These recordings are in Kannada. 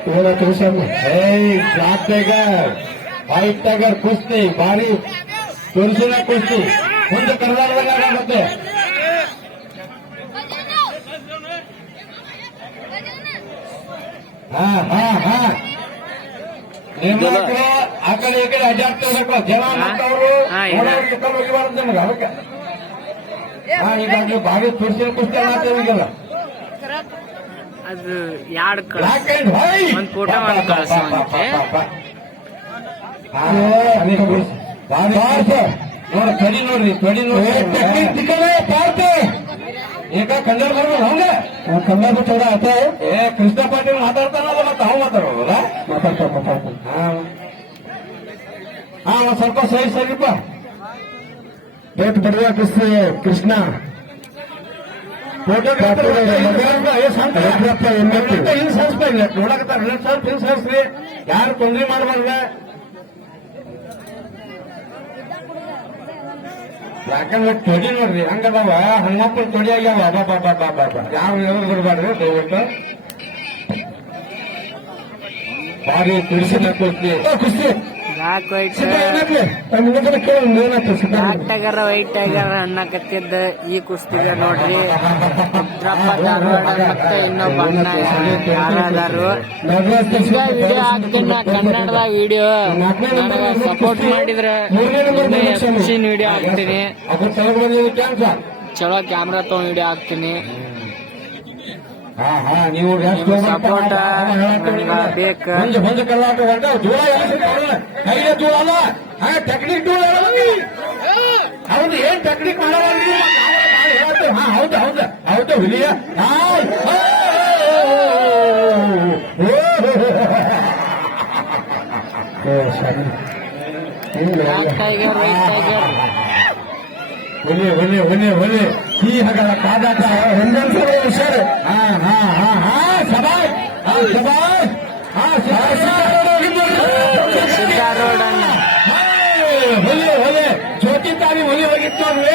तुम्हाला तुम्ही सांगू हे ब्लॅक टायगर व्हाईट टायगर कुस्ती भारी तुळशीला कुस्ती ಮುಂದೆ ಕರ್ನಾಟಕ ಮತ್ತೆ ಹಾ ಹಾ ಹಾ ಹೆಣ್ಮಕ್ಳು ಆ ಕಡೆ ಈ ಕಡೆ ಅಡ್ಡಾಡ್ತಿರ್ಬೇಕು ಜನ ಮಕ್ಕವರು ಹಾ, ಇದೆ. ಕರ್ಕೊಂಡು ಹೋಗಿಬಾರ್ದು ನಿಮ್ಗೆ ಅದಕ್ಕೆ ಹಾ ಈಗಾಗಲೇ ಭಾರಿ ತುಳಸಿನ ಕುಸ್ತಿ ಮಾಡ್ತೇವೆ ಅದು ಎರಡು ಕಳ ಒಂದು ಒಂದ್ ಫೋಟೋ ಕಳ್ಸುವಂತೆ. ನೋಡಿ ಕಡಿ ನೋಡ್ರಿ ಏಕ ಕನ್ನಡ ಬರ್ಬೋದು ಹಂಗ. ಕನ್ನಡ ಆತ? ಏ ಕೃಷ್ಣ ಪಾಟೀಲ್ ಮಾತಾಡ್ತಾನಲ್ಲ ಮತ್ತೆ ಅವ್ ಮಾತಾಡೋದಲ್ಲ ಮಾತಾಡ್ತಾ ಮಾತಾಡ್ತಾ ಹಾ. ಹಾ ಒಂದ್ ಸ್ವಲ್ಪ ಸರಿ ಸರಿಪ್ಪ. ರೇಟ್ ಬಡವ ಕೃಷ್ಣ ಕೃಷ್ಣ ಫೋಟೋ ರಘುವಪ್ಪ ಎಂಬತ್ತು. ನೋಡಕತ್ತಾರ ಎರಡು ಸಾವಿರ ಹಿಂಗ್ ಸರಿಸ್ರಿ ಯಾರು ತೊಂದರೆ ಮಾಡಬಾರ್ದ? ಯಾಕಂದ್ರೆ ತೊಡಿ ನೋಡ್ರಿ ಹಂಗದಾವ. ಹಣ್ಣಪ್ಪನ ತೊಡಿ ಆಗ್ಯಾವ. ಬಾ ಬಾ ಬಾ ಯಾವ ಎದುರು ಬಿಡಬಾರ್ದು ದಯವಿಟ್ಟು? ಭಾರಿ ತುಳಸಿನ ಕುಸ್ತಿ ಕುಸ್ತಿ black white black tiger white tiger ಅನ್ನಕತ್ತಿದ್ದ ಈ ಕುಸ್ತಿಗೆ ನೋಡ್ರಿ. ರುದ್ರಪ್ಪ ಧಾರವಾಡ ಮತ್ತೆ ಇನ್ನೊಬ್ಬ ಅಣ್ಣ ಯಾರದಾರು. ಈಗ ವಿಡಿಯೋ ಹಾಕ್ತೀನಿ ಕನ್ನಡದ ವಿಡಿಯೋ. ನನಗ ಸಪೋರ್ಟ್ ಮಾಡಿದ್ರೆ ಹೆಚ್ಚಿನ ವಿಡಿಯೋ ಹಾಕ್ತೀನಿ. ಚಲೋ ಕ್ಯಾಮ್ರಾ ತಗೊಂಡ್ ವಿಡಿಯೋ ಹಾಕ್ತೀನಿ. ನೀವು ಎಷ್ಟು ಸಪೋರ್ಟ್ ಬೇಕ. ಮುಂದೆ ಕರ್ನಾಟಕ ಕೈಯ ಧೂಳ ಅಲ್ಲ. ಟೆಕ್ನಿಕ್ ಧೂಳ ಹೌದು ಏನ್ ಟೆಕ್ನಿಕ್ ಮಾಡಲ್ಲ ಹಾ ಹೌದು ಹೌದು ಹೌದು. ಹುಲಿಯ. ಹುಲಿ ಹುಲಿ ಹುಲಿ ಹುಲಿ. ಈ ಹಗಲ ಕಾದಾಟ ಒಂದೊಂದು ಸಲ ಹುಷಾರು ಹಾ ಹಾ ಹಾ ಹಾ ಹಾ ಶಬಾಯ್ ಹಾ, ಹೊಲಿ ಹೊಲಿ. ಜ್ಯೋತಿ ತಾಲಿ ಹೊಲಿ ಹೋಗಿತ್ತು ಅಂದ್ರೆ?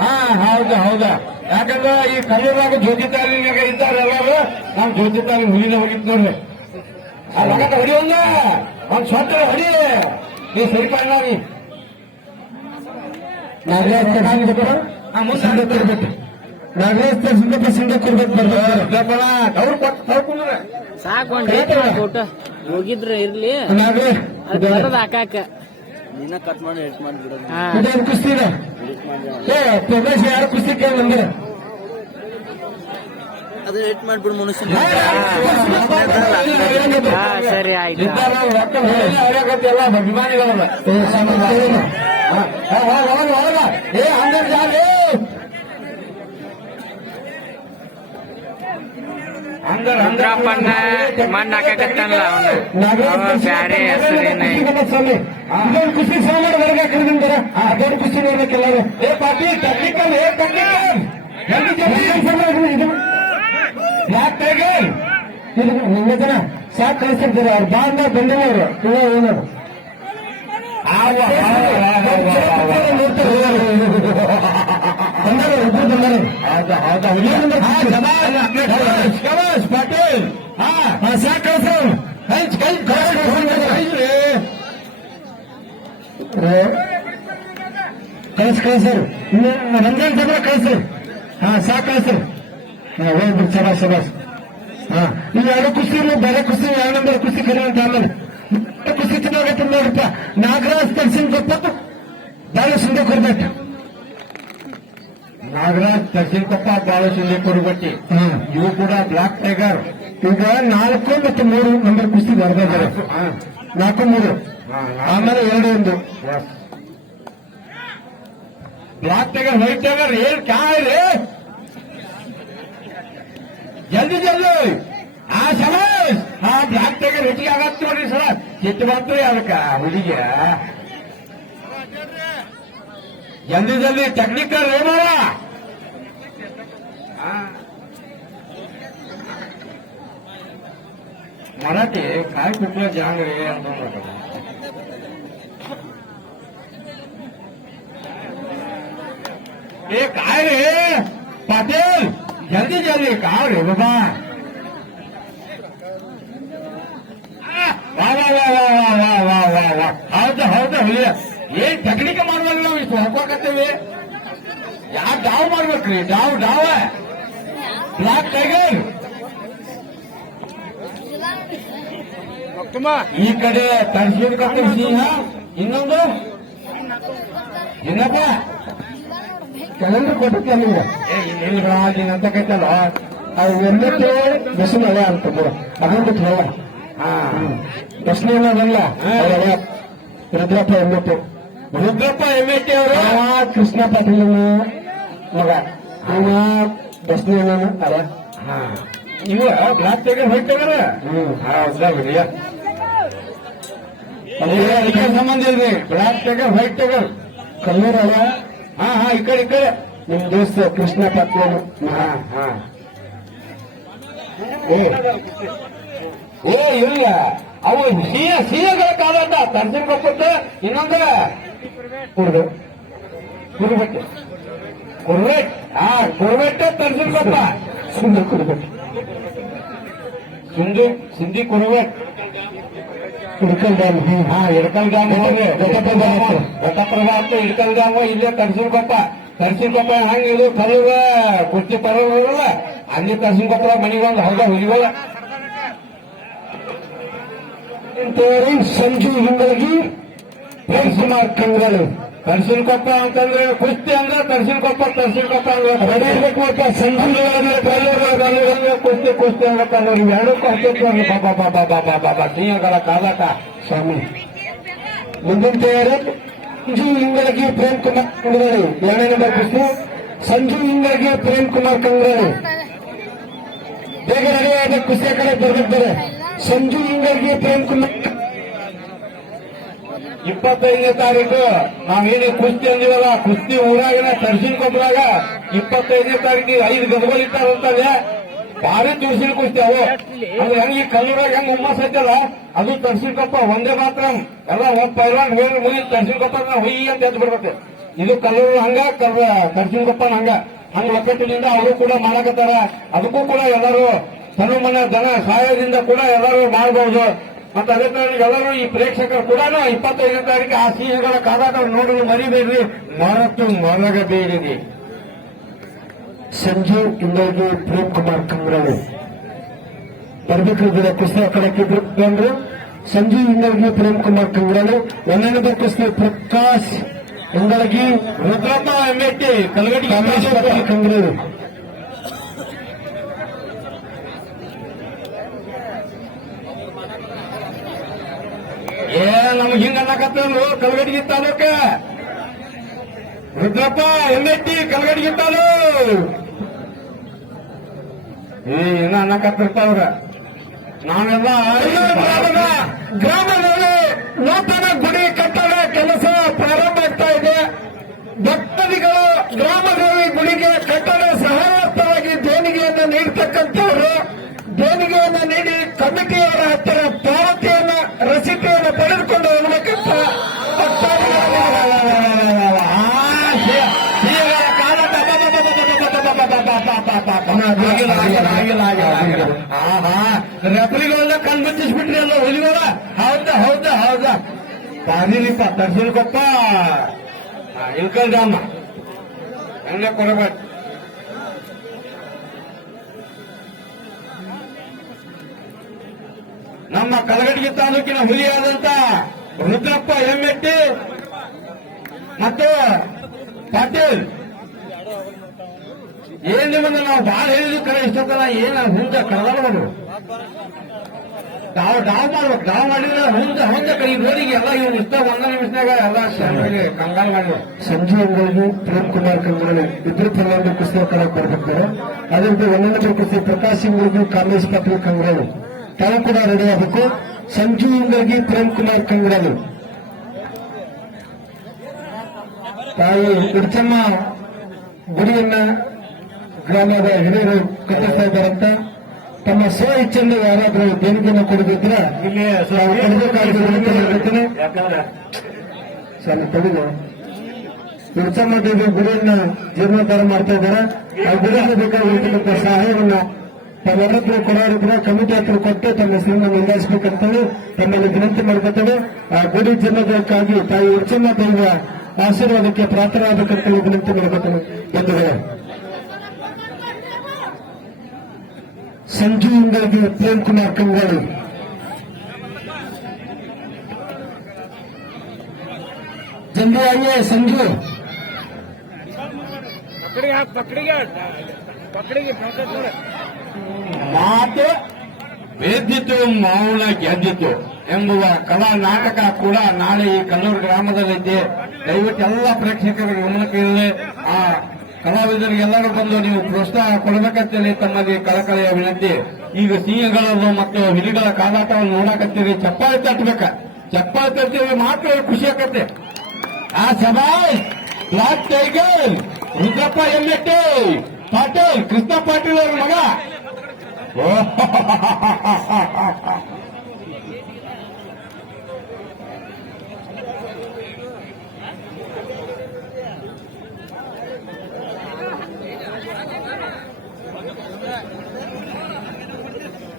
ಹಾ ಹೌದಾ ಹೌದಾ. ಯಾಕಂದ್ರೆ ಈ ಕಣ್ಣೂರಾಗ ಜ್ಯೋತಿ ತಾಲಿನಾಗ ಇದ್ದಾರೆ ಎಲ್ಲರೂ ನಾವು ಜ್ಯೋತಿ ತಾಲಿ ಹುಲಿನ ಹೋಗಿತ್ತು ನೋಡ್ರಿ ಲಗಟ ಹೊಡಿ ಒಂದ. ಒಂದ್ ಸೊಟ್ಟ ಹೊಡಿ. ನೀ ಸರಿಪಾಯಿ ನೋಡಿ ನಾವೇ ತರ್ಸಿಂಗಪ್ಪ ಸಿಂಗ ಕೊಡ್ಬೇಕು ನಾಗರಾಜ್ ಕೊಡ್ಬೇಕು ಬರ್ಬೇಕು ಅವ್ರು ಕೊಟ್ಟು ಫೋಟೋ ಹೋಗಿದ್ರೆ ಇರ್ಲಿ ಹಾಕಾಕ ನಿನ್ನ ಕಟ್ ಹಾಕಾಕ ಹಾ ಮಾಡಿ ಕುಸ್ತಿ ಏ ಪ್ರದೇಶ ಯಾರು ಕುಸ್ತಿ ಕೇಳಿ ಅದು ಏಟ್ ಮಾಡ್ಬಿಡು ಮನುಷ್ಯ ಸರಿ ಆಯ್ತು ಎಲ್ಲ ಅಭಿಮಾನಿಗಳಲ್ಲ ಏ ಸಾಮಾನ್ಯ ಕೇಳಿಲ್ಲ. ಹಾ, ಹಾ, ಹೋಗ್, ಹೋಗ್, ಹೋಗ. ಏ ಅಂದರ್ ಜಾಗ ಅಂದರ್ ರುದ್ರಪ್ಪ ಅಣ್ಣ ಮಣ್ಣ್ ಹಾಕಾಕತ್ತಾನಲ್ಲ ಅವನ ಅವ ಬ್ಯಾರೆ ಹೆಸರೇನೆ ಖುಷಿ ಸಾಮಾನು ಹೊರಗೆ ಕರೆದಿಂದಾರ ಅದೊಂದು ಕುಸ್ತಿ ನೋಡ್ಬೇಕು ಎಲ್ಲರೂ ಏ ಪಾಟೀಲ್ ಟೆಕ್ನಿಕಲ್ ಏ ಟೆಕ್ನಿಕಲ್ ಜಲ್ದಿ ಯಾಕೆ ಟೈಗರ್ ಇದು ನಿಮ್ಮ ಜನ ಸಾಕು ಕಳಿಸಿರ್ತಾರೆ ಅವ್ರು ಬಾಂಧ ಬಂದಿಲ್ಲ ಅವರು ಏನದು ಆವ, ಬಂದಾರ ಹೌದಾ ಹೌದಾ ಹಾ, ಶಬಾಷ್, ಶಬಾಷ್, ಪಾಟೀಲ್ ಹಾ ಹಾ ಸಾಕು ಕಳಿಸ ಕೈಚ್ ಕೈಚ್ ಕೈಚ್ರಿ ಕಳಿಸ್ ಕಳಿಸರು ರಂಜಾನ್ ಚಂದ್ರ ಕಳಿಸ್ರಿ ಹಾ ಸಾಕು ಕಳಿಸ್ರಿ ಹಾ ಹೋಗ್ಬಿಟ್ಟು ಶಬಾಸ್ ಶಬಾಸ್ ಹಾ ಈ ಎರಡು ಕುಸ್ತಿ ಇಲ್ಲ, ಬೇರೆ ಕುಸ್ತಿ ಎರಡು ನಂಬರ್ ಕುಸ್ತಿ ಕರೆಯುವಂತ ಆಮೇಲೆ ಮತ್ತೆ ಕುಸ್ತಿ ಚೆನ್ನಾಗತ್ತೆ ನೋಡ್ರಪ್ಪ ನಾಗರಾಜ್ ತಹಸೀಲ್ಕೊಪ್ಪ ಬಾಳಶಿಲ್ಲಿ ಕೊಡುಗಟ್ಟಿ ಇವು ಕೂಡ ಬ್ಲಾಕ್ ಟೈಗರ್ ಈಗ ನಾಲ್ಕು ಮತ್ತು ಮೂರು ನಂಬರ್ ಕುಸ್ತಿ ಬರ್ದಿದ್ದಾರೆ ನಾಲ್ಕು ಮೂರು. ಆಮೇಲೆ ಎರಡು ಒಂದು. ಬ್ಲಾಕ್ ಟೈಗರ್ ವೈಟ್ ಟೈಗರ್ ಏನ್ ಕಾಯ್ರಿ ಜಲ್ದಿ ಜಲ್ದಿ ಆ ಸಮಾಜ್ ಆ ಬ್ಲಾಕ್ ಟೈಗರ್ ಹೆಚ್ಚಿಗೆ ಆಗತ್ತೆ ನೋಡ್ರಿ ಸರ ಸಿಟ್ಟು ಬಂತು ಅದಕ್ಕ ಹುಡುಗಿಯ ಜಲ್ದಿ ಜಲ್ದಿ ಟೆಕ್ನಿಕಲ್ ಏನಾರ मराठी काय कुठल्या जांग रे अंतर ए काय रे, पाटील, जल्दी जल्दी काय रे, बाबा। वा वा वा वा वा वा वा वा वा हौद हौद हुलिय ಏನ್ ತಕ್ಲಿಕ್ಕೆ ಮಾಡ್ಬಾರ್ದು ನಾವು ಇಷ್ಟು ಹಾಕೋಕತ್ತೇವೆ ಯಾವ ಡಾವ್ ಮಾಡ್ಬೇಕ್ರಿ ಡಾವ್ ಡಾವ ಬ್ಲಾಕ್ ಟೈಗರ್ ಈ ಕಡೆ ತರಿಸ್ಬೇಕಂತ ಸಿಂಹ ಇನ್ನೊಂದು? ಏನಪ್ಪ? ಕ್ಯಾಲೆಂಡರ್ ಕೊಟ್ಟಕ್ಕೆ ಏ ಇಲ್ಲ ಅಂತ ಕೈತಲ್ಲ ಅದು ಎಲ್ಲಕ್ಕೆ ಬೆಸು ಅಲೆ ಅಂತ ಅದೊಂದು ಹೇಳ ಹಾ. ಪ್ರಶ್ನೆ ಏನದಲ್ಲ. ರುದ್ರಪ್ಪ ಎಂಬತ್ತು. ರುದ್ರಪ್ಪ ಎಂ ಎ ಟಿ ಅವರು ಅವ ಕೃಷ್ಣ ಪಾಟೀಲನ ಮಗ. ಅವ ಬಸ್ನಿ ಅಲ್ಲ. ಹಾ. ಇವ ಬ್ಲಾಕ್ ಟೈಗರ್ ವೈಟ್ ಟೈಗರ್ ಹ್ಮ್ ಹೌದಾ ಬಿಡಿಯ ಅದಕ್ಕೆ ಸಂಬಂಧ ಇಲ್ರಿ. ಬ್ಲಾಕ್ ಟೈಗರ್ ವೈಟ್ ಟೈಗರ್ ಕಲ್ಲೂರ ಅವ ಹಾ ಹಾ ಈ ಕಡೆ ಈ ಕಡೆ. ನಿಮ್ ದೋಸ್ತ ಕೃಷ್ಣ ಪಾಟೀಲನ ಹಾ ಹಾ. ಏ. ಇಲ್ಲ ಅವು ಸಿಹಿಯ ಸಿಹಿಗಳ ಕಾಲದ ತರ್ಸಿನ ಕೊಪ್ಪತ್ತ. ಇನ್ನೊಂದ. ಹುಡುಗ ಕುರುಬಟ್ಟೆ ಕುರ್ವೆಟ್ ಹಾ ಕುರ್ವೆಟ್ಟೆ ತರ್ಸಿನ ಕೊಪ್ಪ ಸುಮ್ಮನೆ ಕೊಡ್ಬೇಕು ಸಿಂಧಿ ಸಿಂಧಿ ಕುರುವೆಟ್ ಹುಡುಕಲ್ ಡ್ಯಾಮ್ ಹ್ಮ್ ಹಾ ಇಡ್ಕಲ್ ಡ್ಯಾಮ್ ಹೋಗಿ ಘಟಪ್ರಭಾ ಹತ್ರ. ಘಟಪ್ರಭಾ ಅಂತ ಇಡ್ಕಲ್ ಡ್ಯಾಮ್ ಇಲ್ಲೇ ತರ್ಸಿನ ಕೊಪ್ಪ ತರ್ಸಿನ ಕೊಪ್ಪ ಹಂಗ ಇದು ಕಲ್ಲುಗ ಕುರ್ಚಿ ಪರವಲ್ಲ ಅಲ್ಲಿ ತರ್ಸಿನ ಕೊಪ್ಪ ಮನಿಗೊಂದು ಹೌದ ಹುಲಿಗೋಳ ಇಂಥವ್ರು ಸಂಜು ಹಿಂಗಾಗಿ ಪ್ರೇಮ್ ಕುಮಾರ್ ಕಂಗ್ರಾಳು ತರ್ಸಿನ ಕೊಪ್ಪ ಅಂತಂದ್ರೆ ಕುಸ್ತಿ ಅಂದ್ರೆ ತರ್ಸಿನ ಕೊಪ್ಪ ತರ್ಸಿನ ಕೊಪ್ಪ ಅಂದ್ರೆ ರೆಡಿ ಇರ್ಬೇಕು ಮತ್ತೆ ಸಂಜು ಕಲ್ಲೂರು ಕುಸ್ತಿ ಕುಸ್ತಿ ಅಂದ್ರೆ ಕಲ್ಲೂರು ಎರಡಕ್ಕೂ ಹತ್ತಿತ್ತು ಬಾಬಾ ಬಾಬಾ ಬಾಬಾ ಬಾಬಾ ಸಿಂಹಗಳ ಕಾಲಾಟ ಸ್ವಾಮಿ ಮುಂದಿನ ತಯಾರಿ ಸಂಜು ಹಿಂಗಾಗಿ ಪ್ರೇಮ್ ಕುಮಾರ್ ಕಂಗ್ರಾಳು ಎರಡನೇ ನಂಬರ್ ಪ್ರಶ್ನೆ ಸಂಜು ಹಿಂಗಾಗಿ ಪ್ರೇಮ್ ಕುಮಾರ್ ಕಂಗ್ರಾಳು ಬೇಗ ರೆಡಿ ಆದ ಕುಸ್ತಿಯ ಕಡೆ ಬರ್ತಿದ್ದಾರೆ ಸಂಜು ಹಿಂಗಾಗಿ ಪ್ರೇಮ್ ಕುಮಾರ್ ಇಪ್ಪತ್ತೈದನೇ ತಾರೀಕು, ನಾವೇನೇ ಕುಸ್ತಿ ಅಂದಿವಲ್ಲ, ಕುಸ್ತಿ ಊರಾಗಿನ ತರ್ಸಿನ ಕೊಬ್ಬರಾಗ ಇಪ್ಪತ್ತೈದನೇ ತಾರೀಕಿಗೆ ಐದು ಗದಗಲ್ ಇಟ್ಟಾರಂತಂದ್ರೆ ಭಾರಿ ತುರ್ಸಿನ ಕುಸ್ತಿ ಅವು ಅದು ಹೆಂಗ್ ಈ ಕಲ್ಲೂರಾಗ ಹೆಂಗ್ ಹುಮ್ಮಸ್ ಐತಲ್ಲ, ಅದು ತರ್ಸಿನ ಕೊಪ್ಪ, ಒಂದೇ ಮಾತ್ರ. ಎಲ್ಲ ಒಂದ್ ಪೈಲಾನ್ ಹೇಳಿ ಮುಗಿ ತರ್ಸಿನ ಕೊಪ್ಪ ಹೊಯ್ ಅಂತ ಎದ್ದು ಬಿಡ್ಬೇಕು. ಇದು ಕಲ್ಲೂರು ಹಂಗ ತರ್ಸಿನ ಕೊಪ್ಪನ ಹಂಗ. ಹಂಗ ಒಕ್ಕಟ್ಟಿನಿಂದ ಅವರು ಕೂಡ ಮಾಡಕತ್ತಾರ. ಅದಕ್ಕೂ ಕೂಡ ಎಲ್ಲರೂ ತನ್ನ ಮನ ದನ ಸಹಾಯದಿಂದ ಕೂಡ ಎಲ್ಲರೂ ಮಾಡಬಹುದು ಮತ್ತೆ ಅದೇ ಎಲ್ಲರೂ ಈ ಪ್ರೇಕ್ಷಕರು ಕೂಡ ಇಪ್ಪತ್ತೈದನೇ ತಾರೀಕು ಆ ಸಿಂಹಗಳ ಕಾದಾಟ ನೋಡಲು ಮರಿಬೇಡ್ರಿ. ಮರತು ಮರಗಬೇಡಿರಿ ಸಂಜು ಹಿಂಗಾಗಿ ಪ್ರೇಮ್ ಕುಮಾರ್ ಕಂಗ್ರಾಳು ಬರ್ಬೇಕಿದ್ರೆ ಕುಸ್ತಿ ಆ ಕಡೆ ಬಂದ್ರು. ಸಂಜೀವ್ ಹಿಂಗಾಗಿ ಪ್ರೇಮ್ ಕುಮಾರ್ ಕಂಗ್ರಾಳು ಒಂದನೇ ಕುಸ್ತಿ ಪ್ರಕಾಶ್ ಹಿಂಗಳಗಿ ರುದ್ರಪ್ಪ ಎಮ್ಮೆಟ್ಟಿ ಕಲಗಡಿ ಕಾಮೇಶ್ ಪಾಟೀಲ್ ಕಂಗ್ರಾಳು ಏ ಹಿಂಗ ಕಲಗಡಿಗಿ ತಾಲೂಕು. ತಾಲೂಕ ರುದ್ರಪ್ಪ, ಎಮ್ಮೆಟ್ಟಿ, ಕಲಗಡಿಗೆ ತಾಲೂ ಏ, ಏನ ಅನ್ನಕತ್ತಿರ್ತಾವ್ರ ನಾವೆಲ್ಲ ಗ್ರಾಮದ, ಗ್ರಾಮದಲ್ಲಿ ನೂತನ ಗುಡಿ ಕಟ್ಟಡ ಕೆಲಸ ಪ್ರಾರಂಭ ಆಗ್ತಾ ಇದೆ. ಭಕ್ತಾದಿಗಳು ಗ್ರಾಮದಲ್ಲಿ ಗುಡಿಗೆ ಕಟ್ಟಡ ಸಹಾಯಾರ್ಥವಾಗಿ ದೇಣಿಗೆಯನ್ನು ನೀಡತಕ್ಕಂಥವರು, ದೇಣಿಗೆಯನ್ನು ನೀಡಿ ಕಮಿಟಿಯವರ ಹತ್ತಿರ ಪಾವತಿಯನ್ನ ರೆಫರಿಗಳನ್ನ ಕಣ್ ಮುಚ್ಚಿಸ್ಬಿಟ್ರಿ ಅಲ್ಲ ಹುಲಿಗೋಳ ಹೌದಾ ಹೌದಾ ಹೌದಾ? ತಾನಿಲಿಪ್ಪ ತರ್ಸಿಲ್ಕೊಪ್ಪ ಇಲ್ಕಲ್ ಜಾಮ. ಹಂಗೆ ಕೊಡಬೇಕು? ನಮ್ಮ ಕಲಗಡಿಗೆ ತಾಲೂಕಿನ ಹುಲಿಯಾದಂತ ರುದ್ರಪ್ಪ ಎಮ್ಮೆಟ್ಟಿ ಮತ್ತು ಪಾಟೀಲ್. ಏನ್ ನಿಮ್ಮನ್ನ ನಾವು ಬಾಳ ಹೇಳಿದ್ವಿ ಕರೆ, ಇಷ್ಟೊತ್ತಲ್ಲ ಏನ ಹುಂಜ ಕಳೆದವರು ನಾವು ಡಾವ್ ಮಾಡ್ಬೇಕು ಡಾವ್ ಮಾಡಿದ್ರೆ ಹುಂಜ ಹುಂಜ ಕೈ ರೋಡಿಗೆ ಎಲ್ಲ ಇವ್ರು ಇಷ್ಟ ಒಂದ ನಿಮಿಷನಾಗ ಎಲ್ಲ ಶಾಲೆಗೆ ಕಂಗಾಲ್ ಮಾಡಿದ್ರು ಸಂಜು ಅಂಗಡಿ ಪ್ರೇಮ್ ಕುಮಾರ್ ಕಂಗ್ರಾಳು ಇಬ್ಬರು ಪರವಾಗಿ ಕುಸ್ತಿ ಕಡೆ ಬರ್ಬೇಕಾರೆ ಅದೇ ರೀತಿ ಒಂದೊಂದು ಕುಸ್ತಿ ಪ್ರಕಾಶ್ ಇಂಗಾಗಿ ಕಾಂಗ್ರೆಸ್ ಪಾರ್ಟಿ ಕಂಗ್ರಾಳು ತಾವು ಕೂಡ ರೆಡಿ ಆಗಬೇಕು. ಸಂಜು ಅವರಿಗೆ ಪ್ರೇಮ್ ಕುಮಾರ್ ಕಂಗ್ರಾಳು ತಾಯಿ ಇಡ್ಚಮ್ಮ ಗುಡಿಯನ್ನ ಗ್ರಾಮದ ಹಿರಿಯರು ಕಟ್ಟಿಸ್ತಾ ಇದ್ದಾರಂತ ತಮ್ಮ ಸ್ವ ಇಚ್ಛೆಯಿಂದ ಯಾರಾದ್ರೂ ದೇಣಿಗೆಯನ್ನು ಕೊಡದಿದ್ರೆ ಇಲ್ಲಿ ಗುರಿಯನ್ನ ದೇವಿ ಗುಡಿಯನ್ನ ಜೀರ್ಣೋದ್ಧಾರ ಮಾಡ್ತಾ ಇದ್ದಾರೆ. ಆ ಗುಡಿಗೆ ಬೇಕಾಗಿರ್ತಕ್ಕಂಥ ಸಹಾಯವನ್ನು ತಾವೆಲ್ಲರೂ ಕೊಡೋರಿದ್ರೆ ಕಮಿಟಿ ಹತ್ರ ಕೊಟ್ಟು ತಮ್ಮ ಹೆಸರನ್ನು ನೋಂದಾಯಿಸಬೇಕಂತೇಳಿ ತಮ್ಮಲ್ಲಿ ವಿನಂತಿ ಮಾಡ್ಕೊತೇವೆ. ಆ ಗುಡಿ ಜೀರ್ಣೋದ್ಧಾರಕ್ಕಾಗಿ ತಾಯಿ ಉಚ್ಚಮ್ಮ ದೇವಿಯ ಆಶೀರ್ವಾದಕ್ಕೆ ಪ್ರಾರ್ಥನಾಗಬೇಕಂತೇಳಿ ವಿನಂತಿ ಮಾಡ್ಕೊತೇವೆ ಬಂಧುಗಳೇ ಸಂಜೀವಿಂಗಾಗಿ ಪ್ರೇಮ್ ಕುಮಾರ್ ಕಂಗಾರು ಜಂಬಿಯಾಗೆ ಸಂಜು. ಮಾತು ವೇದಿತು ಮೌನ ಗೆದ್ದಿತು ಎಂಬುವ ಕಲಾ ನಾಟಕ ಕೂಡ ನಾಳೆ ಈ ಕಲ್ಲೂರು ಗ್ರಾಮದಲ್ಲಿದ್ದೆ ದಯವಿಟ್ಟು ಎಲ್ಲ ಪ್ರೇಕ್ಷಕರ ಗಮನಕ್ಕೆ ಆ ಕಲಾವಿದರಿಗೆಲ್ಲರೂ ಬಂದು ನೀವು ಪ್ರೋತ್ಸಾಹ ಕೊಡಬೇಕಂತೇಳಿ ತಮ್ಮಲ್ಲಿ ಕಳಕಳಿಯ ವಿನಂತಿ. ಈಗ ಸಿಂಹಗಳನ್ನು ಮತ್ತು ಹಿರಿಗಳ ಕಾದಾಟವನ್ನು ನೋಡಕತ್ತೀರಿ. ಚಪ್ಪಾಳೆ ತಟ್ಟಬೇಕ. ಚಪ್ಪಾಳೆ ತಟ್ಟಿದ್ರೆ ಮಾತ್ರ ಖುಷಿ ಆಕತ್ತೆ. ಆ ಸಭಾ ಬ್ಲಾಕ್ ಟೈಗರ್, ರುದ್ರಪ್ಪ ಎಂಬೆಟ್ಟಿ ಪಾಟೀಲ್, ಕೃಷ್ಣ ಪಾಟೀಲ್ ಅವ್ರ ಮಗ.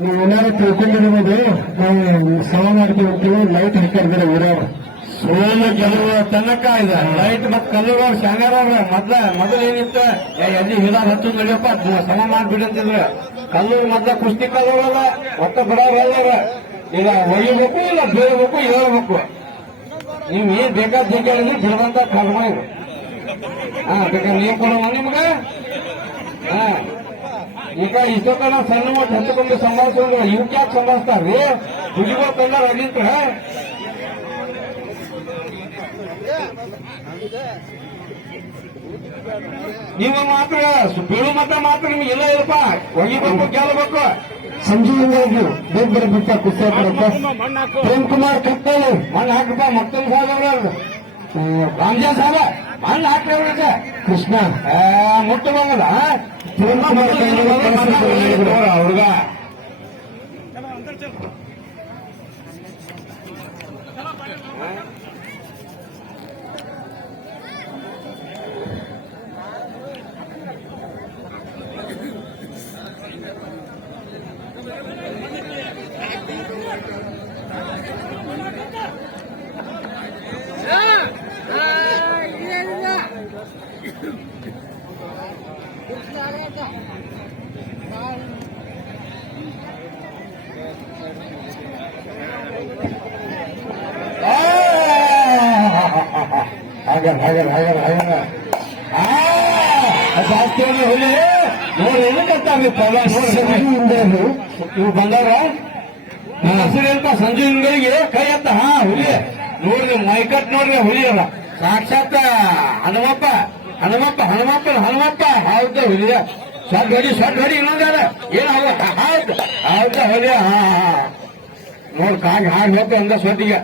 ನೀವೆಲ್ಲರೂ ತಿಳ್ಕೊಂಡಿರ್ಬೋದು ನಾವು ಸಮ ಮಾಡ್ತೀವಿ ಲೈಟ್ ಹಾಕಿರ್ತಾರೆ ಊರವ್ರು. ಸೋಲು ಗೆಲುವ ತನಕ ಇದೆ. ಲೈಟ್ ಮತ್ ಕಲ್ಲೂರ ಶಾನ್ಯಾರವ್ರ ಮೊದ್ಲ, ಮೊದಲು ಏನಿತ್ತು? ಎಲ್ಲಿ ಹಿಡಾರ್ ಹತ್ತು ನಡಿಯಪ್ಪ? ಸಮ ಸಮ ಮಾಡ್ಬಿಡಂತಿದ್ರು. ಕಲ್ಲೂರು ಮೊದ್ಲ ಕುಸ್ತಿ ಕಲ್ಲೂರಲ್ಲ ಒತ್ತ ಬಿಡೋರು ಈಗ ಒಯ್ಯಬೇಕು ಇಲ್ಲ ಬೀಳ್ಬೇಕು ಹೇಳ್ಬೇಕು. ನೀವು ಏನ್ ಬೇಕಾದ ಬೇಕಾದ್ರೆ ಬಿಡುವಂತ ಕರ್ಮ ಇದು. ಹಾ ಬೇಕಾದ್ರೆ ನೀವು ಕೊಡೋಣ ನಿಮ್ಗೆ? ಹಾ. ಈಗ ಇಷ್ಟೊತ್ತನ ಸಣ್ಣ ಮಟ್ಟ ಹಂತಕೊಂಡು ಸಂಭಾಳಿಸಿದ್ರೆ ಇವಕ್ಕೆ ಯಾಕೆ ಸಂಭಾಳಿಸ್ತಾರ್ರಿ ಹುಡುಗರು ತಂದಾರ ಅಲ್ಲಿಂತ ನೀವು ಮಾತ್ರ ಬೀಳು ಮತ ಮಾತ್ರ ನಿಮ್ಗೆ ಇಲ್ಲ ಇಲ್ಲಪ್ಪ. ಒಗಿಬೇಕು ಗೆಲ್ಲಬೇಕು ಸಂಜು ಇಂದರ್ಗಿ ಬೇಗ ಬರಬೇಕ ಕುಸ್ತಿ ಪ್ರೇಮ್ ಕುಮಾರ್ ಕತ್ತಲು ಮಣ್ಣು ಹಾಕಪ್ಪ ಮತ್ತೊಂದು ಸಾಹೇಬ್ರ ರಾಮಜಾ ಸಾಹೇಬ ಮಣ್ಣು ಹಾಕ್ರಿ ಅವ್ರಿಗೆ. ಕೃಷ್ಣ. ಮುಟ್ಟು ಬಂಗಲ್ಲ ಹುಡುಗ ಹಾಗಾರ ಹಾಗಾರ ಹಾಗಾರ ಹಾಗಾರ ಜಾಸ್ತಿ ಹುಲಿ ನೋಡಿ ಏನಕ್ಕಂತಾಗ ಪದ ನೋಡಿ ಸಂಜು ಇಂದರ್ಗಿ ಇವು ಬಂದವ್ರ ಹೆಸರೇನಪ್ಪ ಸಂಜು ಹಿಂಗಳಿಗೆ ಕೈ ಎತ್ತ ಹಾ ಹುಲಿ ನೋಡ್ರಿ ಮೈಕಟ್ ನೋಡ್ರಿ ಹುಲಿ ಅಲ್ಲ ಸಾಕ್ಷಾತ್ ಹನುಮಪ್ಪ ಹನುಮಪ್ಪ ಹನುಮಪ್ಪ ಹನುಮಪ್ಪ ಹೌದ ಹುಲಿಯ ಸಡ್ ಹೊಡಿ ಸಡ್ ಹೊಡಿ ಇನ್ನೊಂದಾರ ಏನ್ ಹೌದ ಹೌದು ಹೌದ ಹುಲಿಯ ಹಾ ಹಾ ನೋಡ್ ಕಾಗಿ ಹಾಗೆ ಹೋಗ್ತ ಅಂದ ಸೊಟ್ಟಿಗೆ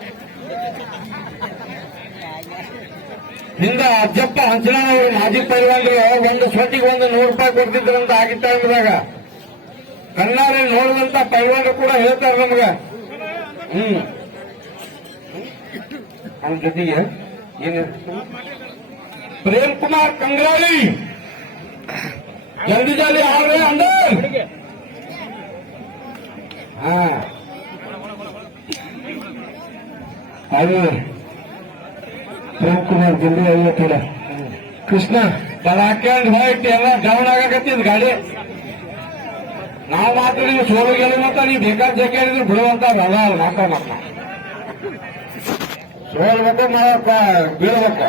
ಹಿಂದ ಅಜ್ಜಪ್ಪ ಹಂಚನವರು ಮಾಜಿ ಪೈಲ್ವಾನ್ರು ಒಂದು ಸೊಟ್ಟಿಗೆ ಒಂದು ನೂರು ರೂಪಾಯಿ ಕೊಡ್ತಿದ್ರಂತ ಆಗಿತ್ತ ಟೈಮ್ದಾಗ ಕಣ್ಣಾರೆ ನೋಡಿದಂತ ಪೈಲ್ವಾನ್ರು ಕೂಡ ಹೇಳ್ತಾರೆ ನಮ್ಗ. ಹ್ಮ್. ಅವ್ರ ಜೊತೆಗೆ ಏನು? ಪ್ರೇಮ್ ಕುಮಾರ್ ಕಂಗ್ರಾಳಿ. ಜಲ್ದಿ ಜಲ್ದಿ ಆದ್ರೆ ಅಂದರ್ ಹಾ. ಅದು ಪ್ರೇಮ್ ಕುಮಾರ್ ಜಲ್ದಿ ಐವತ್ತಿಲ್ಲ ಕೃಷ್ಣ ಹಾಕ್ಯಂಡ್ ಹೋಯ್ತು ಎಲ್ಲ ಡೌನ್ ಆಗಕತ್ತಿದ್ ಗಾಡಿ ನಾವು ಮಾತ್ರ ನೀವು ಸೋಲು ಗೆಲ್ಲ ಮತ್ತ ನೀವು ಬೇಕಾದ ಜಗ್ಗಿ ಹೇಳಿದ್ರು ಬಿಡುವಂತ ಅಲ್ಲ ಮಾತ್ರ ಮಾತ್ರ ಸೋಲ್ಬೇಕು ಮಾಡಪ್ಪ ಬೀಳ್ಬೇಕು!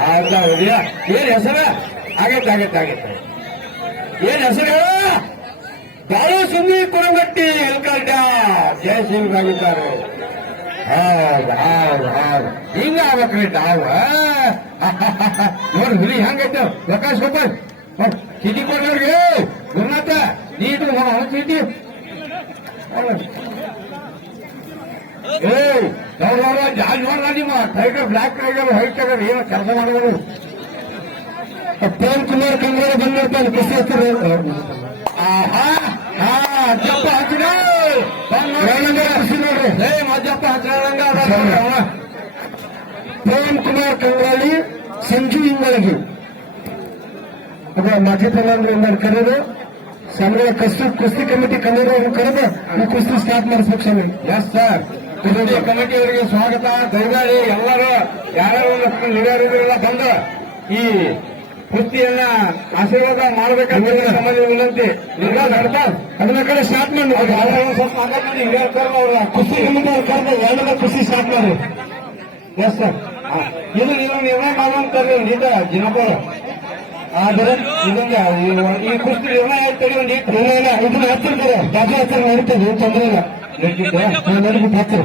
ಹೌದಾ ಏನ್ ಹೆಸರ ಆಗೈತೆ ಆಗೈತೆ ಆಗೈತೆ ಏನ್ ಹೆಸರು ಬಾಳು ಸುಮ್ಮನೆ ಕುರಂಗಟ್ಟಿ ಎಲ್ಕಲ್ಡ ಜಯ ಆಗಿದ್ದಾರೆ ಹೌದು ಹೌದು ಹೌದು. ಹಿಂಗ ಆಗ್ಬೇಕ್ರಿ ಡಾವ್ ನೋಡಿ ಹುಲಿ ಹೆಂಗೈತೆ. ಪ್ರಕಾಶ್ ಗೋಪಾಲ್. ಚೀಟಿ ಕೊಡ್ರಿ ಗುರುನಾಥ ನೀಟು ಅವನ ಚೀಟಿ ಏಯ್ ನೋಡ್ರ ಜಾಲ್ ನೋಡ್ರ ನಿಮ್ಮ tiger, black tiger, white tiger, ಏನೋ ಕೆಲಸ ಮಾಡೋದು ಪ್ರೇಮ್ ಕುಮಾರ್ ಕಂಗ್ರೆ ಬಂದಿರ್ತಾನೆ ಕೃಷಿ ಆಹಾ ಅಜ್ಜಪ್ಪ ಹಚ್ಚಿದ ಮಜ್ಜಪ್ಪ ಹಚ್ಚಿದಂಗ. ಪ್ರೇಮ್ ಕುಮಾರ್ ಕಂಗ್ರಾಳಿ ಸಂಜು ಇಂಗಳಗಿ. ಅದ ಮಾಜಿ ಪ್ರಧಾನಮಂತ್ರಿ ಕರೆದು ಸಂಗ್ರಹ ಕಸ್ತು ಕುಸ್ತಿ ಕಮಿಟಿ ಕನ್ನಡ ಕರೆದು ಕುಸ್ತಿ ಸ್ಟಾರ್ಟ್ ಮಾಡಿಸ್ಬೇಕು ಸ್ವಾಮಿ. ಎಸ್ ಸರ್ ಕುಸ್ತಿ ಕಮಿಟಿಯವರಿಗೆ ಸ್ವಾಗತ. ದಯಮಾಡಿ ಎಲ್ಲರೂ ಯಾರ್ಯಾರು ಹಿರಿಯರಿಗೆಲ್ಲ ಬಂದು ಈ ಕುಸ್ತಿಯನ್ನ ಆಶೀರ್ವಾದ ಮಾಡಬೇಕಂತ ನಮ್ಮಲ್ಲಿ ವಿನಂತಿ. ಅದನ್ನ ಕಡೆ ಸ್ಟಾರ್ಟ್ ಮಾಡಿ. ಸ್ವಲ್ಪ ಖುಷಿ ಕರ್ದು ಕುಸ್ತಿ ಸ್ಟಾರ್ಟ್ ಮಾಡಿ. ಎಸ್ ಸರ್ ಇದು ಇದು ನಿರ್ಣಯ ಮಾಡುವಂತಾರೆ ನೀತ ಜನಪದ ಆದರೆ ಇದೊಂದು ಈ ಕುಸ್ತಿ ನಿರ್ಣಯ ಇಟ್ಟು ಇಲ್ಲ ಇಲ್ಲ. ಇದನ್ನ ಹಚ್ಚಿರ್ತಾರೆ? ಜಾತಿ ಹತ್ತಿರ ನಡೀತದೆ ತೊಂದರೆ ಇಲ್ಲ. ನಡೀತಿದ್ದೆ ನಾನು ನಡೀತಾ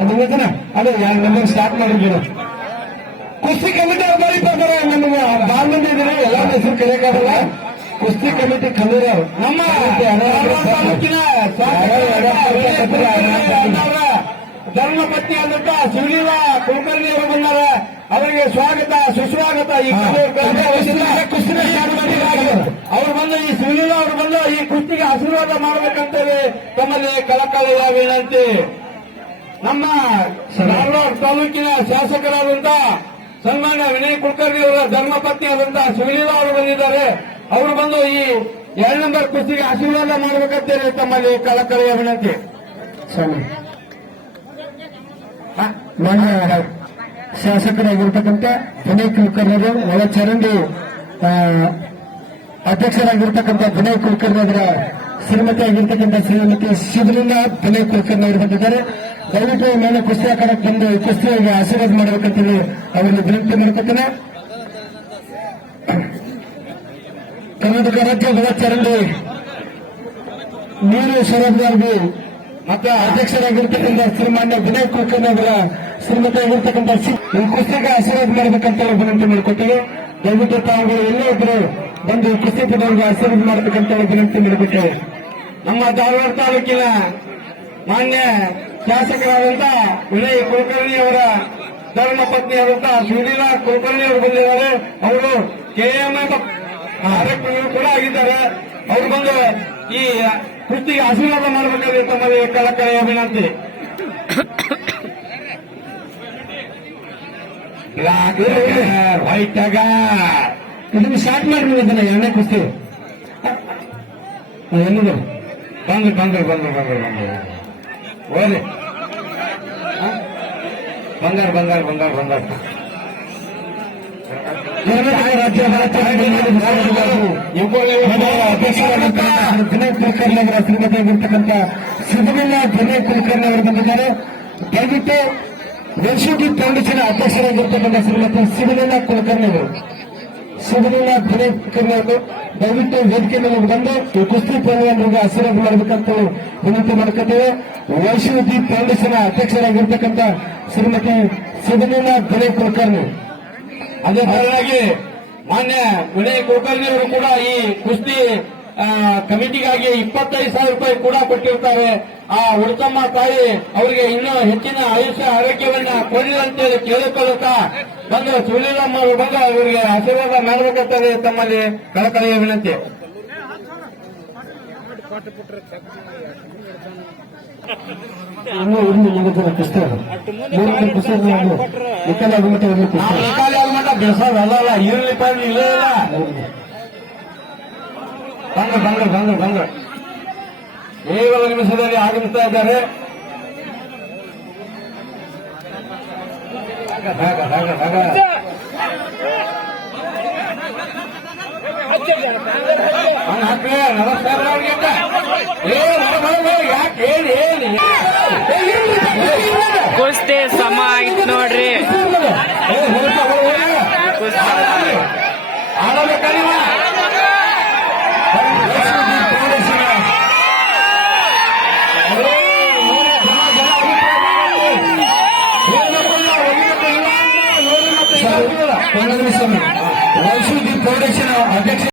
ಅದು ಅದೇ ನಂಬರ್ ಸ್ಟಾರ್ಟ್ ಮಾಡಿದ್ದೀರ ಕುಸ್ತಿ ಕಮಿಟಿ ಅವ್ರು ಬರೀತಾರೆ ನಮ್ಮ ಮಂದಿ ಇದ್ರೆ ಎಲ್ಲ ಹೆಸರು ಕರೆಯಕ್ಕಾಗಲ್ಲ ಕುಸ್ತಿ ಕಮಿಟಿ ಕನ್ನಡ ನಮ್ಮ ಧರ್ಮಪತ್ನಿ ಧರ್ಮ ಪತ್ನಿ ಆದಂತ ಶಿವಲೀಲ ಕುಲಕರ್ಣಿ ಅವರು ಬಂದಾರ. ಅವರಿಗೆ ಸ್ವಾಗತ ಸುಸ್ವಾಗತ. ಈ ಕುಸ್ತಿನ ಅವ್ರು. ಅವರು ಬಂದು ಈ ಶಿವಲೀಲ ಅವರು ಬಂದು ಈ ಕುಸ್ತಿಗೆ ಆಶೀರ್ವಾದ ಮಾಡಬೇಕಂತೇಳಿ ತಮ್ಮಲ್ಲಿ ಕಳಕಳಿಯ ವಿನಂತಿ. ನಮ್ಮ ಧಾರವಾಡ ತಾಲೂಕಿನ ಶಾಸಕರಾದಂತ ಸನ್ಮಾನ್ಯ ವಿನಯ್ ಕುಲಕರ್ಣಿ ಅವರ ಧರ್ಮಪತ್ನಿ ಆದಂತಹ ಶಿವಲೀಲಾ ಅವರು ಬಂದಿದ್ದಾರೆ. ಅವರು ಬಂದು ಈ ಎರಡು ನಂಬರ್ ಕುಸ್ತಿಗೆ ಆಶೀರ್ವಾದ ಮಾಡಬೇಕಂತೇಳಿ ತಮ್ಮಲ್ಲಿ ಕಳಕಳಿಯ ವಿನಂತಿ. ಶಾಸಕರಾಗಿರ್ತಕ್ಕಂಥ ವಿನಯ್ ಕುಲಕರ್ಣಿಯವರು ಒಳಚರಂಡಿ ಆ, ಅಧ್ಯಕ್ಷರಾಗಿರ್ತಕ್ಕಂಥ ವಿನಯ್ ಕುಲಕರ್ಣಿ ಅವರ ಶ್ರೀಮತಿ ಆಗಿರ್ತಕ್ಕಂಥ ಶ್ರೀಮತಿ ಶಿವಲಿಂಗ ವಿನಯ್ ಕುಲಕರ್ಣಿ ಅವರು ಬಂದಿದ್ದಾರೆ. ದಯವಿಟ್ಟು ಮೇಲೆ ಕುಸ್ತಿ ಬಂದು ಕುಸ್ತಿಯಾಗಿ ಆಶೀರ್ವಾದ ಮಾಡಬೇಕಂತೇಳಿ ಅವರಿಗೆ ವಿನಂತಿ ಮಾಡ್ಕೊತೇನೆ. ಕರ್ನಾಟಕ ರಾಜ್ಯ ಒಳಚರಂಡಿ ನೀರು ಸರಬರಾಜು ಮತ್ತು ಅಧ್ಯಕ್ಷರಾಗಿರ್ತಕ್ಕಂಥ ಶ್ರೀಮಾನ್ಯ ವಿನಯ್ ಕುಲಕರ್ಣಿ ಅವರ ಶ್ರೀಮತಿ ಆಗಿರ್ತಕ್ಕಂಥ ಈ ಕುಸ್ತಿಗೆ ಆಶೀರ್ವಾದ ಮಾಡಬೇಕಂತ ವಿನಂತಿ ಮಾಡ್ಕೊತೇವೆ. ದಯವಿಟ್ಟು ತಾವುಗಳು ಎಲ್ಲೇ ಇದ್ರು ಬಂದು ಕುಸ್ತಿ ಪದವಿಗೆ ಆಶೀರ್ವಾದ ಮಾಡಬೇಕಂತ ವಿನಂತಿ ಮಾಡ್ಕೊತೇವೆ ನಮ್ಮ ಧಾರವಾಡ ತಾಲೂಕಿನ ಮಾನ್ಯ ಶಾಸಕರಾದಂತ ವಿನಯ್ ಕುಲಕರ್ಣಿ ಅವರ ಧರ್ಮ ಪತ್ನಿಯಾದಂತಹ ಶಿವಲೀಲಾ ಕುಲಕರ್ಣಿ ಅವರು ಬಂದಿದ್ದಾರೆ. ಅವರು ಕೆಎಂಎಫ್ ಕಾರ್ಯಕ್ರಮಗಳು ಕೂಡ ಆಗಿದ್ದಾರೆ. ಅವರು ಬಂದು ಈ ಕುಸ್ತಿಗೆ ಆಶೀರ್ವಾದ ಮಾಡಬೇಕಾದ್ರೆ ತಮ್ಮಲ್ಲಿ ಕಳಕಳಿಯ ವಿನಂತಿ ವೈಟ್ ಇದನ್ನು ಸ್ಟಾರ್ಟ್ ಮಾಡಿ ಇದನ್ನ ಎರಡನೇ ಕುಸ್ತಿ. ಎಲ್ಲಿದೆ? ಬಂದ್ರು ಬಂದ್ರು ಬಂದ್ರು ಬಂದ್ರು ಬಂದ್ರು. ಓದಿ ಬಂಗಾರ ಬಂಗಾರ ಬಂಗಾರ ಬಂಗಾರ ಕರ್ನಾಟಕ ರಾಜ್ಯ ಒಳಚರಂಡಿ ನೀರು ಸರಬರಾಜು ಮೊದಲ ಅಧ್ಯಕ್ಷರಾಗಿರ್ತಕ್ಕಂಥ ವಿನಯ್ ಕುಲಕರ್ಣಿ ಅವರ ಶ್ರೀಮತಿ ಆಗಿರ್ತಕ್ಕಂಥ ಸಿದ್ದಲಿಂಗ ವಿನಯ್ ಕುಲಕರ್ಣಿ ಅವರು ಬಂದಿದ್ದಾರೆ ದಯವಿಟ್ಟು ವೆನ್ಶಿಟಿ ಫೌಂಡೇಶನ್ ಅಧ್ಯಕ್ಷರಾಗಿರ್ತಕ್ಕಂಥ ಶ್ರೀಮತಿ ಶಿವಲಿಂಗ ಕುಲಕರ್ಣಿ ಅವರು ಕುಲಕರ್ಣಿ ಅವರು ದಯವಿಟ್ಟು ವೇದಿಕೆ ಮೇಲೆ ಬಂದು ಕುಸ್ತಿ ಪ್ರೇಮಿಗಳಿಗೆ ಆಶೀರ್ವಾದ ಮಾಡಬೇಕಂತ ವಿನಂತಿ ಮಾಡ್ಕೊತೇವೆ. ವೈಷ್ಣವಿ ಫೌಂಡೇಶನ್ ಅಧ್ಯಕ್ಷರಾಗಿರ್ತಕ್ಕಂಥ ಶ್ರೀಮತಿ ಶಿವಲಿಂಗ ವಿನಯ್ ಕುಲಕರ್ಣಿ. ಅದೇ ತರನಾಗಿ ಮಾನ್ಯ ವಿನಯ್ ಕುಲಕರ್ಣಿ ಅವರು ಕೂಡ ಈ ಕುಸ್ತಿ ಕಮಿಟಿಗಾಗಿ ಇಪ್ಪತ್ತೈದು ಸಾವಿರ ರೂಪಾಯಿ ಕೂಡ ಕೊಟ್ಟಿರ್ತಾರೆ. ಆ ಉಳಿತಮ್ಮ ತಾಯಿ ಅವರಿಗೆ ಇನ್ನೂ ಹೆಚ್ಚಿನ ಆಯುಷ್ಯ, ಆರೋಗ್ಯವನ್ನ ಅಂತೇಳಿ ಕೇಳಿಕೊಳ್ಳುತ್ತಾ ಬಂದು ಶಿವಲೀಲಮ್ಮ ವಿಭಾಗ ಬಂದು ಅವರಿಗೆ ಆಶೀರ್ವಾದ ಮಾಡಬೇಕಾಗ್ತದೆ ತಮ್ಮಲ್ಲಿ ಕಳಕಳಿಯ ವಿನಂತಿ. ಇನ್ನೂ ಪುಸ್ತಕ ಮೂರನೇ ಪುಸ್ತಕ ವಿಕಲ ಒಂದು ಪುಸ್ತಕ ನಾವು ಕಾಲಿ ಬೆಳೆಸೋದು ಅಲ್ಲ ಇರಲಿ ಪಾಲಿ ಇಲ್ಲೇ ಇಲ್ಲ. ಬಂದ್ರು ಬಂದ್ರು ಬಂದ್ರು ಬಂದ್ರು. ಏಳು ನಿಮಿಷದಲ್ಲಿ ಆಗಮಿಸ್ತಾ ಇದ್ದಾರೆ. ಕುಸ್ತಿ ಸಮ ಆಯ್ತು ನೋಡ್ರಿ. ಕುಸ್ತಿ. వైసీపీ ప్రొడక్షన్ అధ్యక్ష